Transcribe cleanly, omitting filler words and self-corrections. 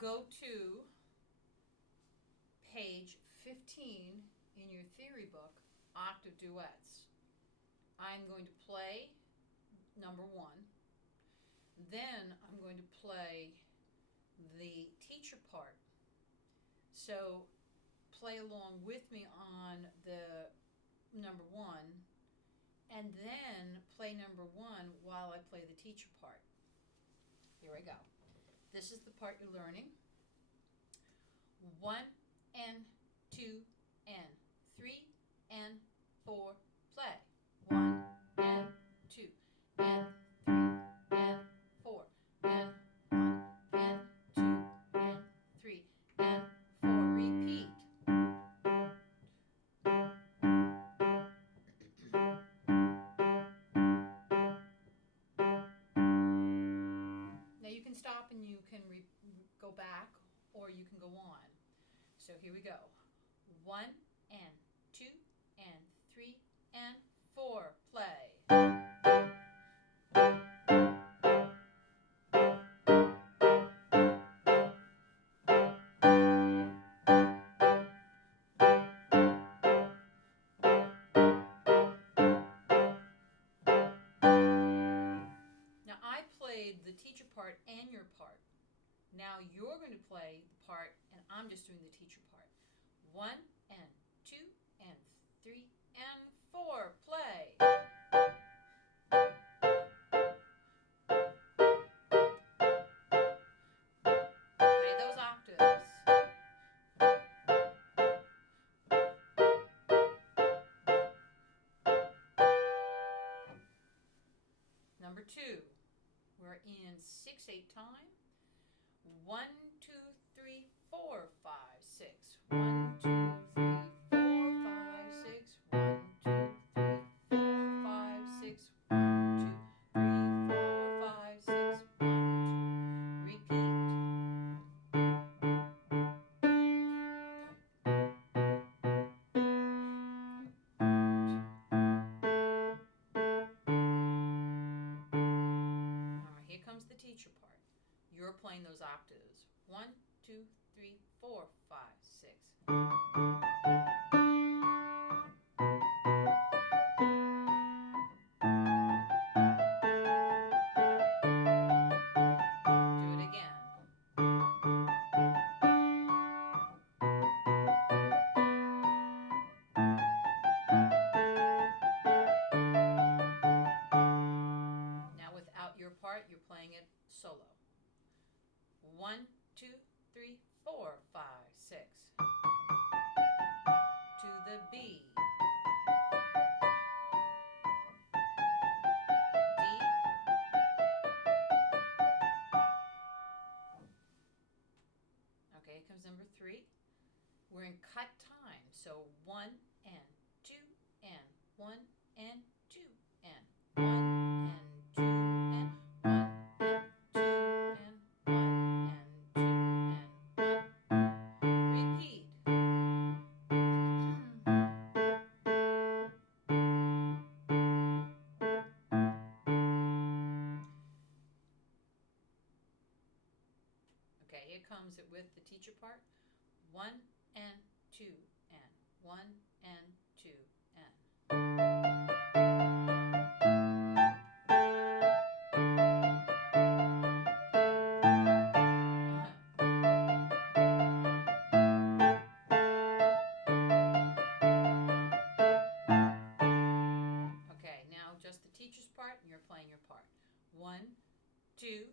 go to page 15 in your theory book, Octave Duets. I'm going to play number 1. Then I'm going to play the teacher part. So play along with me on the number 1, and then play number 1 while I play the teacher part. Here I go. This is the part you're learning. 1 and 2 and 3 and 4, play. 1 and 2 and 3 and 4 and 1 and 2 and 3 and 4. Repeat. Now you can stop and you can go back, or you can go on. So here we go. 1 and 2 and 3 and 4, play. Now I played the teacher part and your part. Now you're going to play the part, and I'm just doing the teacher part. 1 and 2 and 3 and 4, play. Play those octaves. Number 2, we're in 6/8 time. 1, 2, 3, 4, 5, 6. 1, 2, 3, 4, 5, 6. 1, 2, 3, 4, 5, 6. 1, 2, 3, 4, 5, 6. 1, 2. Repeat. All right, here comes the teacher part. You're playing those octaves. 1, 2, 3, 4, 5, 6. Do it again. Now without your part, you're playing it solo. 1, 2, 3, 4, 5, 6. To the B. D. Okay, here comes number 3. We're in cut time, so 1 and 2 and 1 and 2 and 1 and 2 and 1 and 2 and 1 and 2 and 1. Repeat. Okay, here comes it with the teacher part. 1 and 2 and 1 and 2 and. Okay, now just the teacher's part, and you're playing your part. 1, 2,